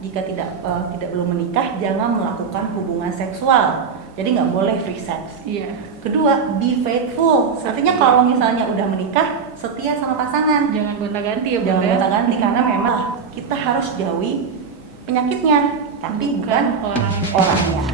jika tidak belum menikah jangan melakukan hubungan seksual. Jadi nggak boleh free sex. Iya. Kedua, be faithful. Artinya kalau misalnya udah menikah, setia sama pasangan. Jangan gonta-ganti ya, Jangan Bunda. gonta-ganti karena memang kita harus jauhi penyakitnya, tapi bukan orangnya.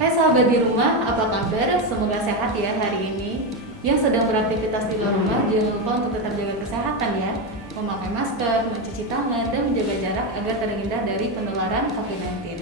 Hai sahabat di rumah, apa kabar? Semoga sehat ya hari ini. Yang sedang beraktivitas di luar rumah, jangan lupa untuk tetap jaga kesehatan ya. Memakai masker, mencuci tangan, dan menjaga jarak agar terhindar dari penularan COVID-19.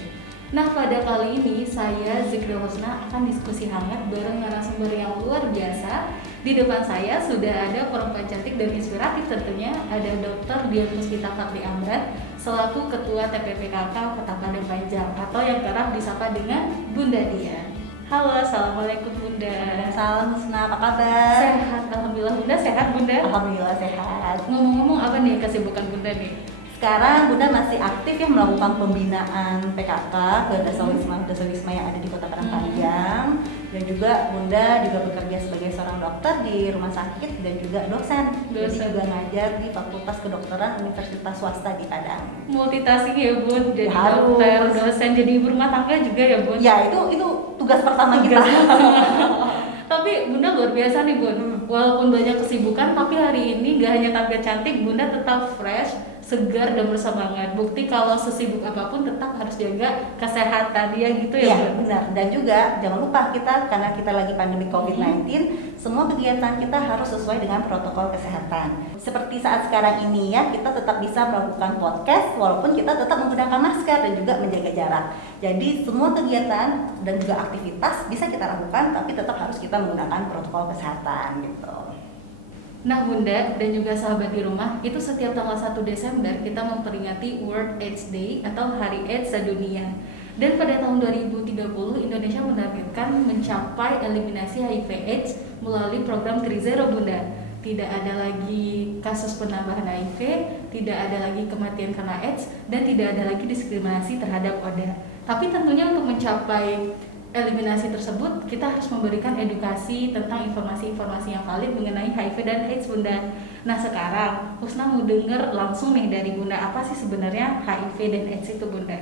Nah, pada kali ini saya Zikra Husna akan diskusi hangat bareng narasumber yang luar biasa. Di depan saya sudah ada perempuan cantik dan inspiratif tentunya, ada Dr. Dian Puspita Fadli Amran selaku Ketua TPPKK Kota Padang Panjang atau yang kerap disapa dengan Bunda Dian. Halo, assalamualaikum Bunda. Salam Husna, apa kabar? Sehat, alhamdulillah. Bunda sehat Bunda? Alhamdulillah sehat. Ngomong-ngomong apa nih kesibukan Bunda nih? Sekarang Bunda masih aktif ya melakukan pembinaan PKK ke desa-wisma yang ada di Kota Padang Panjang, dan juga Bunda juga bekerja sebagai seorang dokter di rumah sakit dan juga dosen. Jadi juga ngajar di Fakultas Kedokteran Universitas Swasta di Padang. Multitasking ya Bun, jadi Harus. dokter, dosen, jadi ibu rumah tangga juga ya Bun? Ya itu tugas pertama kita. Tapi Bunda luar biasa nih Bun, walaupun banyak kesibukan tapi hari ini gak hanya tampil cantik, Bunda tetap fresh, segar dan bersemangat. Bukti kalau sesibuk apapun tetap harus jaga kesehatan ya gitu ya Iya Bun? benar, dan juga jangan lupa kita karena kita lagi pandemi COVID-19, semua kegiatan kita harus sesuai dengan protokol kesehatan. Seperti saat sekarang ini ya, kita tetap bisa melakukan podcast walaupun kita tetap menggunakan masker dan juga menjaga jarak. Jadi semua kegiatan dan juga aktivitas bisa kita lakukan tapi tetap harus kita menggunakan protokol kesehatan gitu. Nah Bunda dan juga sahabat di rumah, itu setiap tanggal 1 Desember kita memperingati World AIDS Day atau Hari AIDS Sedunia. Dan pada tahun 2030 Indonesia menargetkan mencapai eliminasi HIV/AIDS melalui program Trizero Bunda. Tidak ada lagi kasus penambahan HIV, tidak ada lagi kematian karena AIDS, dan tidak ada lagi diskriminasi terhadap ODA. Tapi tentunya untuk mencapai eliminasi tersebut kita harus memberikan edukasi tentang informasi-informasi yang valid mengenai HIV dan AIDS Bunda. Nah sekarang Husna mau dengar langsung nih dari Bunda, apa sih sebenarnya HIV dan AIDS itu Bunda?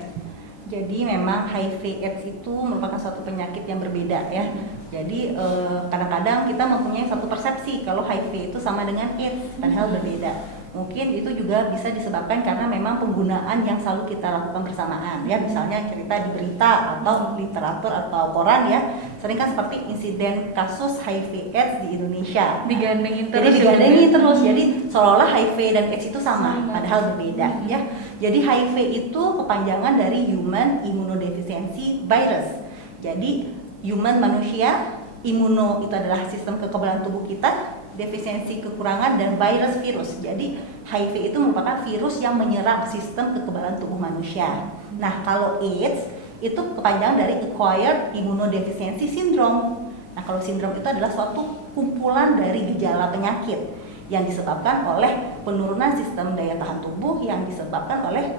Jadi memang HIV AIDS itu merupakan suatu penyakit yang berbeda ya. Jadi kadang-kadang kita mempunyai satu persepsi kalau HIV itu sama dengan AIDS, padahal berbeda. Mungkin itu juga bisa disebabkan karena memang penggunaan yang selalu kita lakukan bersamaan ya, misalnya cerita di berita atau literatur atau koran ya, sering kan seperti insiden kasus HIV AIDS di Indonesia. Digandengin Jadi terus. digandengin terus, jadi seolah-olah HIV dan AIDS itu sama, padahal berbeda ya. Jadi HIV itu kepanjangan dari Human Immunodeficiency Virus. Jadi human manusia, imuno itu adalah sistem kekebalan tubuh kita, defisiensi kekurangan, dan virus. Jadi HIV itu merupakan virus yang menyerang sistem kekebalan tubuh manusia. Nah, kalau AIDS itu kepanjangan dari Acquired Immunodeficiency Syndrome. Nah, kalau sindrom itu adalah suatu kumpulan dari gejala penyakit yang disebabkan oleh penurunan sistem daya tahan tubuh yang disebabkan oleh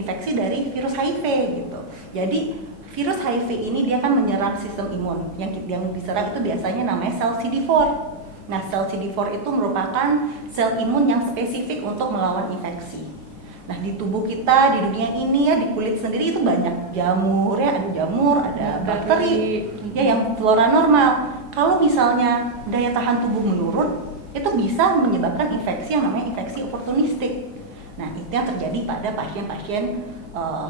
infeksi dari virus HIV gitu. Jadi virus HIV ini dia akan menyerang sistem imun. Yang diserang itu biasanya namanya sel CD4. Nah, sel CD4 itu merupakan sel imun yang spesifik untuk melawan infeksi. Nah, di tubuh kita, di dunia ini ya, di kulit sendiri itu banyak jamur ya, ada jamur, ada bakteri ya yang flora normal. Kalau misalnya daya tahan tubuh menurun, itu bisa menyebabkan infeksi yang namanya infeksi oportunistik. Nah, itu yang terjadi pada pasien-pasien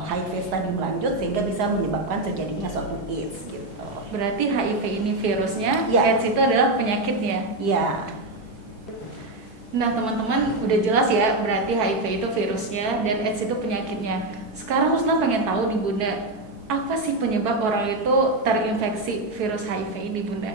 HIV stadium lanjut sehingga bisa menyebabkan terjadinya suatu AIDS gitu. Berarti HIV ini virusnya, Ya. AIDS itu adalah penyakitnya. Iya. Nah teman-teman udah jelas ya, berarti HIV itu virusnya dan AIDS itu penyakitnya. Sekarang Husna pengen tahu nih Bunda, apa sih penyebab orang itu terinfeksi virus HIV ini Bunda?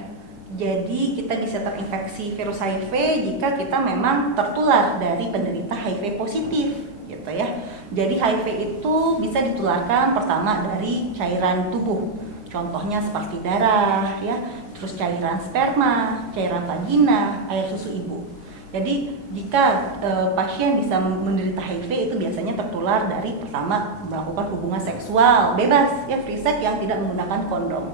Jadi kita bisa terinfeksi virus HIV jika kita memang tertular dari penderita HIV positif gitu ya. Jadi HIV itu bisa ditularkan pertama dari cairan tubuh. Contohnya seperti darah ya, terus cairan sperma, cairan vagina, air susu ibu. Jadi jika pasien bisa menderita HIV itu biasanya tertular dari pertama melakukan hubungan seksual bebas ya, free sex yang tidak menggunakan kondom.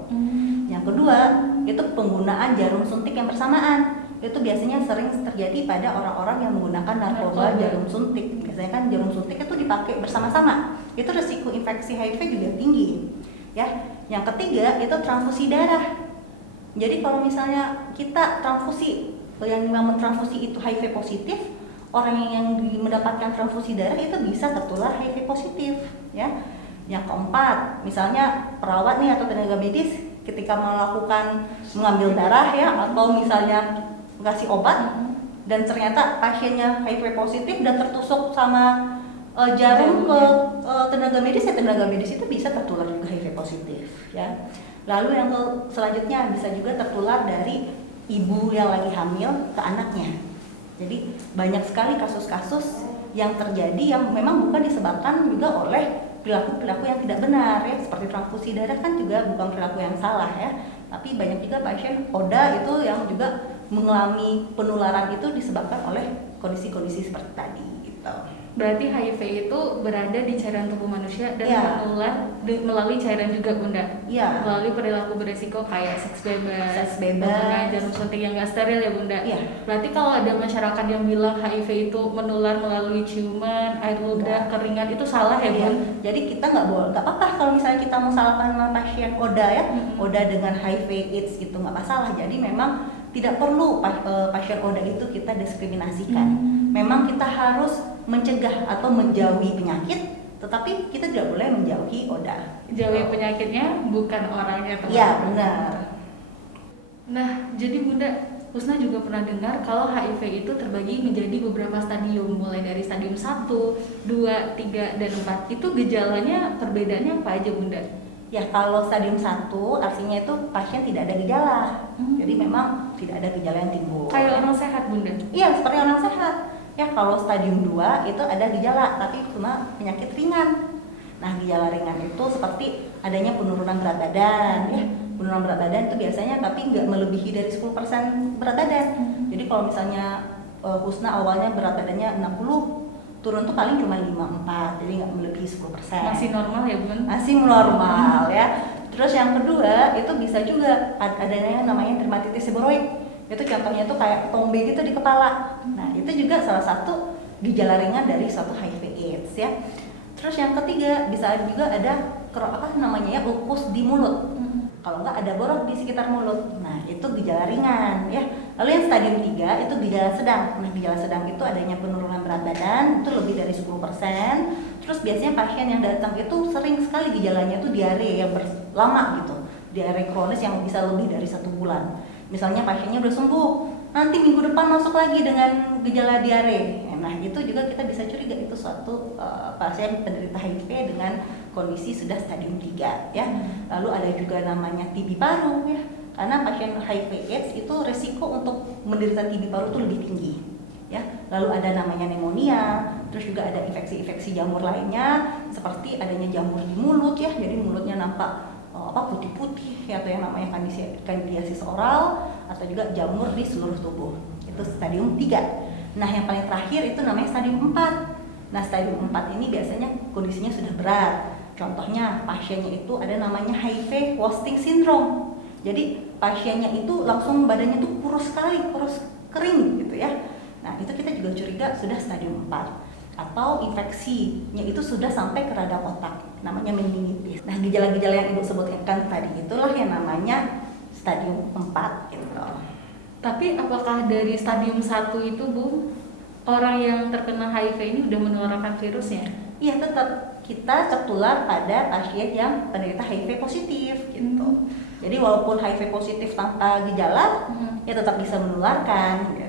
Yang kedua itu penggunaan jarum suntik yang bersamaan. Itu biasanya sering terjadi pada orang-orang yang menggunakan narkoba jarum suntik. Biasanya kan jarum suntik itu dipakai bersama-sama. Itu risiko infeksi HIV juga tinggi. Ya. Yang ketiga itu transfusi darah. Jadi kalau misalnya kita transfusi, yang memang transfusi itu HIV positif, orang yang mendapatkan transfusi darah itu bisa tertular HIV positif, ya. Yang keempat, misalnya perawat nih atau tenaga medis ketika mengambil darah ya, atau misalnya ngasih obat dan ternyata pasiennya HIV positif dan tertusuk sama jarum ke tenaga medis, ya tenaga medis itu bisa tertular juga HIV positif, ya. Lalu yang selanjutnya bisa juga tertular dari ibu yang lagi hamil ke anaknya. Jadi banyak sekali kasus-kasus yang terjadi yang memang bukan disebabkan juga oleh perilaku-perilaku yang tidak benar ya, seperti transfusi darah kan juga bukan perilaku yang salah ya, tapi banyak juga pasien ODA itu yang juga mengalami penularan itu disebabkan oleh kondisi-kondisi seperti tadi gitu. Berarti HIV itu berada di cairan tubuh manusia dan menular melalui cairan juga Bunda. Iya. Melalui perilaku beresiko kayak seks bebas, penggunaan jarum suntik yang nggak steril ya Bunda. Iya. Berarti kalau ada masyarakat yang bilang HIV itu menular melalui ciuman, air ludah, keringat itu salah ya Bun? Jadi kita nggak apa-apa kalau misalnya kita mau salahkan sama pasien ODA ya, ODA dengan HIV/AIDS gitu nggak masalah. Jadi memang tidak perlu pasien ODA itu kita diskriminasikan. Memang kita harus mencegah atau menjauhi penyakit, tetapi kita tidak boleh menjauhi ODA. Jauhi penyakitnya, bukan orangnya teman. Iya benar. Nah, jadi Bunda, Husna juga pernah dengar kalau HIV itu terbagi menjadi beberapa stadium, mulai dari stadium 1, 2, 3, dan 4. Itu gejalanya perbedaannya apa aja Bunda? Ya kalau stadium 1 artinya itu pasien tidak ada gejala. Jadi memang tidak ada gejala yang timbul. Kayak orang sehat Bunda? Iya, seperti orang sehat. Ya kalau stadium 2 itu ada gejala tapi cuma penyakit ringan. Nah, gejala ringan itu seperti adanya penurunan berat badan ya. Penurunan berat badan itu biasanya tapi nggak melebihi dari 10% berat badan. Jadi kalau misalnya Husna awalnya berat badannya 60, turun tuh paling cuma 54, jadi nggak melebihi 10%. Masih normal ya Bun? Masih normal ya. Terus yang kedua itu bisa juga adanya namanya dermatitis seboroid. Itu contohnya tuh kayak tombe gitu di kepala. Nah itu juga salah satu gejala ringan dari suatu HIV/AIDS ya. Terus yang ketiga bisa juga ada ulkus di mulut. Kalau nggak ada borok di sekitar mulut. Nah itu gejala ringan ya. Lalu yang stadium 3 itu gejala sedang. Nah gejala sedang itu adanya penurunan berat badan itu lebih dari 10%. Terus biasanya pasien yang datang itu sering sekali gejalanya itu diare yang lama gitu. Diare kronis yang bisa lebih dari 1 bulan. Misalnya pasiennya udah sembuh, nanti minggu depan masuk lagi dengan gejala diare. Nah itu juga kita bisa curiga itu suatu pasien penderita HIV dengan kondisi sudah stadium 3 ya. Lalu ada juga namanya TB paru ya. Karena pasien HIV/AIDS itu resiko untuk menderita TB paru itu lebih tinggi ya. Lalu ada namanya pneumonia, terus juga ada infeksi-infeksi jamur lainnya seperti adanya jamur di mulut ya. Jadi mulutnya nampak putih-putih ya, atau yang namanya kandidiasis oral, atau juga jamur di seluruh tubuh. Itu stadium 3. Nah, yang paling terakhir itu namanya stadium 4. Nah, stadium 4 ini biasanya kondisinya sudah berat. Contohnya pasiennya itu ada namanya HIV wasting syndrome. Jadi pasiennya itu langsung badannya tuh kurus sekali, kurus kering gitu ya. Nah, itu kita juga curiga sudah stadium 4. Atau infeksinya itu sudah sampai ke radang otak, namanya meningitis. Nah, gejala-gejala yang Ibu sebutkan tadi itulah yang namanya stadium 4 gitu. Tapi apakah dari stadium 1 itu Bu, orang yang terkena HIV ini udah menularkan virusnya? Iya, tetap kita tertular pada pasien yang penderita HIV positif gitu. Jadi walaupun HIV positif tanpa gejala, ya tetap bisa menularkan gitu.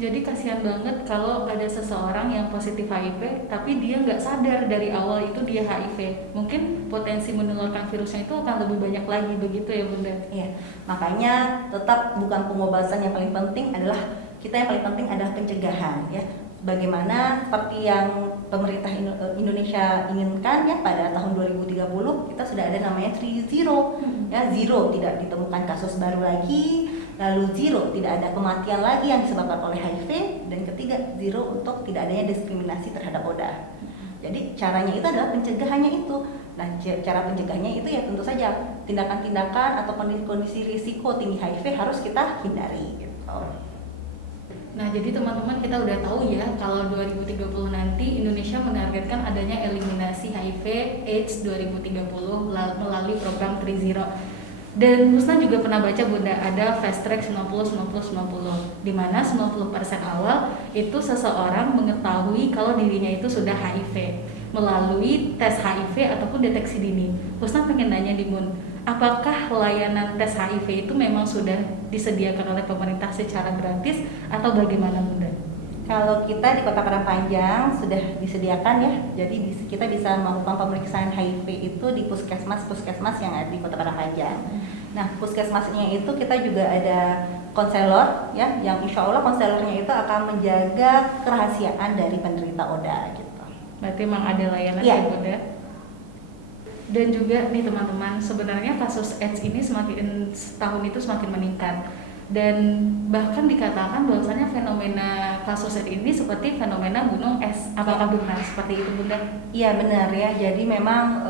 Jadi kasihan banget kalau ada seseorang yang positif HIV tapi dia nggak sadar dari awal itu dia HIV. Mungkin potensi menularkan virusnya itu akan lebih banyak lagi, begitu ya Bunda? Iya, makanya tetap bukan pengobatan yang paling penting, adalah kita yang paling penting adalah pencegahan ya. Bagaimana seperti yang pemerintah Indonesia inginkan ya, pada tahun 2030 kita sudah ada namanya 3-0 ya, 0 tidak ditemukan kasus baru lagi, Lalu zero, tidak ada kematian lagi yang disebabkan oleh HIV. Dan ketiga, zero untuk tidak adanya diskriminasi terhadap ODA. Jadi caranya itu adalah pencegahannya itu. Nah, cara pencegahannya itu ya tentu saja tindakan-tindakan atau kondisi risiko tinggi HIV harus kita hindari gitu. Nah, jadi teman-teman kita udah tahu ya kalau 2030 nanti Indonesia menargetkan adanya eliminasi HIV AIDS 2030 melalui program 3.0. Dan Musna juga pernah baca Bunda ada fast track 90-90-90 di mana 90% awal itu seseorang mengetahui kalau dirinya itu sudah HIV melalui tes HIV ataupun deteksi dini. Musna pengen nanya di Mun, apakah layanan tes HIV itu memang sudah disediakan oleh pemerintah secara gratis atau bagaimana Bunda? Kalau kita di Kota Padang Panjang sudah disediakan ya, jadi kita bisa melakukan pemeriksaan HIV itu di puskesmas yang ada di Kota Padang Panjang. Nah, puskesmasnya itu kita juga ada konselor ya, yang insya Allah konselornya itu akan menjaga kerahasiaan dari penderita ODA gitu. Berarti memang ada layanan ya Bunda. Dan juga nih teman-teman, sebenarnya kasus AIDS ini semakin tahun itu semakin meningkat. Dan bahkan dikatakan bahwasanya fenomena kasus AIDS ini seperti fenomena gunung es. Apakah benar seperti itu Bunda? Iya benar ya. Jadi memang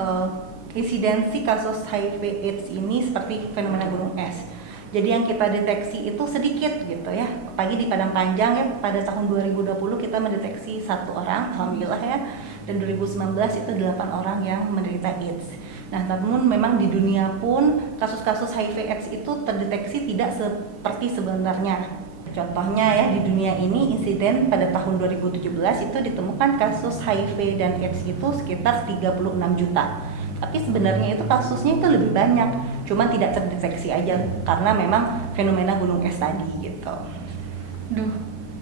insidensi kasus HIV AIDS ini seperti fenomena gunung es. Jadi yang kita deteksi itu sedikit gitu ya. Apalagi di Padang Panjang ya, pada tahun 2020 kita mendeteksi 1 orang, alhamdulillah ya. Dan 2019 itu 8 orang yang menderita AIDS. Nah, namun memang di dunia pun kasus-kasus HIV AIDS itu terdeteksi tidak seperti sebenarnya. Contohnya ya, di dunia ini insiden pada tahun 2017 itu ditemukan kasus HIV dan AIDS itu sekitar 36 juta. Tapi sebenarnya itu kasusnya itu lebih banyak, cuma tidak terdeteksi aja karena memang fenomena gunung es tadi gitu. Duh,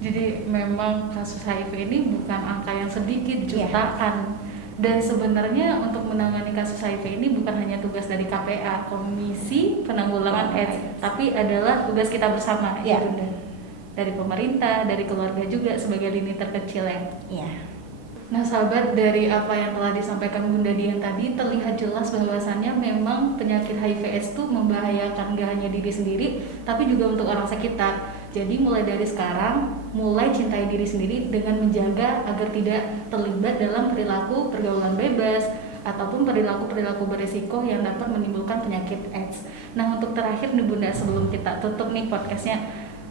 jadi memang kasus HIV ini bukan angka yang sedikit, jutaan. Dan sebenarnya untuk menangani kasus HIV ini bukan hanya tugas dari KPA, Komisi Penanggulangan AIDS, tapi adalah tugas kita bersama ya Bunda. Dari pemerintah, dari keluarga juga sebagai lini terkecil ya. Iya. Nah sahabat, dari apa yang telah disampaikan Bunda Dian tadi terlihat jelas bahwasannya memang penyakit HIV/AIDS itu membahayakan gak hanya diri sendiri tapi juga untuk orang sekitar. Jadi mulai dari sekarang, mulai cintai diri sendiri dengan menjaga agar tidak terlibat dalam perilaku pergaulan bebas ataupun perilaku-perilaku berisiko yang dapat menimbulkan penyakit AIDS. Nah untuk terakhir nih Bunda, sebelum kita tutup nih podcastnya,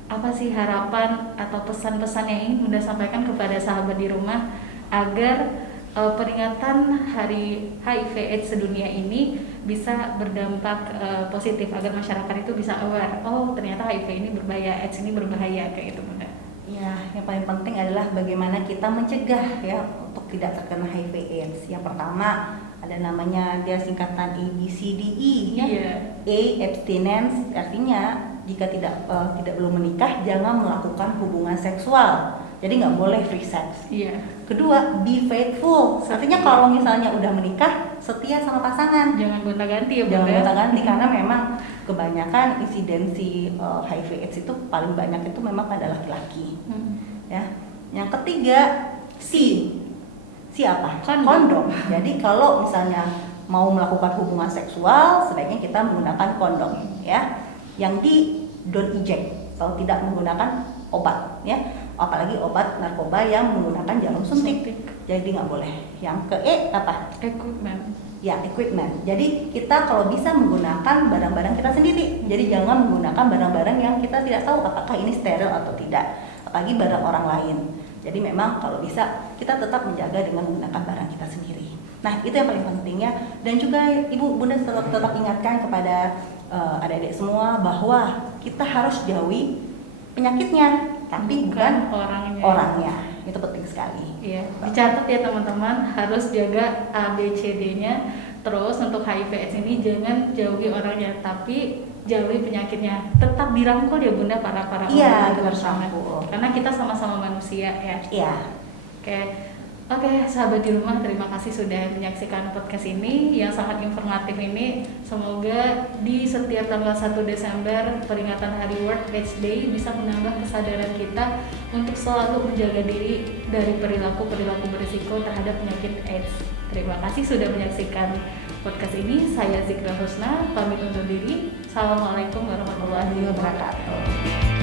apa sih harapan atau pesan-pesan yang ingin Bunda sampaikan kepada sahabat di rumah agar peringatan Hari HIV/AIDS sedunia ini bisa berdampak positif, agar masyarakat itu bisa aware, oh ternyata HIV ini berbahaya, AIDS ini berbahaya, kayak gitu Bunda. Ya, yang paling penting adalah bagaimana kita mencegah ya untuk tidak terkena HIV/AIDS. Yang pertama ada namanya dia singkatan ABCDE ya. A, abstinence, artinya jika tidak belum menikah jangan melakukan hubungan seksual. Jadi nggak boleh free sex. Kedua, be faithful. Artinya kalau misalnya udah menikah, setia sama pasangan. Jangan gonta-ganti ya Bunda. Jangan gonta-ganti karena memang kebanyakan insidensi HIV/AIDS itu paling banyak itu memang pada laki-laki. Ya. Yang ketiga, C apa? Kondom. Jadi kalau misalnya mau melakukan hubungan seksual, sebaiknya kita menggunakan kondom. Ya. Yang D, don't eject. Kalau tidak menggunakan obat. Ya. Apalagi obat narkoba yang menggunakan jarum suntik. Jadi nggak boleh. Yang ke E apa? Equipment. Ya, equipment. Jadi kita kalau bisa menggunakan barang-barang kita sendiri. Jadi jangan menggunakan barang-barang yang kita tidak tahu apakah ini steril atau tidak. Apalagi barang orang lain. Jadi memang kalau bisa kita tetap menjaga dengan menggunakan barang kita sendiri. Nah, itu yang paling penting ya. Dan juga Ibu Bunda tetap ingatkan kepada adik-adik semua bahwa kita harus jauhi penyakitnya, tapi bukan orangnya. Itu penting sekali. Iya, dicatat ya teman-teman, harus jaga ABCD-nya. Terus untuk HIV/AIDS ini jangan jauhi orangnya, tapi jauhi penyakitnya. Tetap dirangkul ya Bunda para itu bersama. Karena kita sama-sama manusia ya. Iya. Oke, sahabat di rumah, terima kasih sudah menyaksikan podcast ini yang sangat informatif ini. Semoga di setiap tanggal 1 Desember peringatan Hari World AIDS Day bisa menambah kesadaran kita untuk selalu menjaga diri dari perilaku berisiko terhadap penyakit AIDS. Terima kasih sudah menyaksikan podcast ini. Saya Zikra Husna, pamit undur diri. Assalamualaikum warahmatullahi wabarakatuh.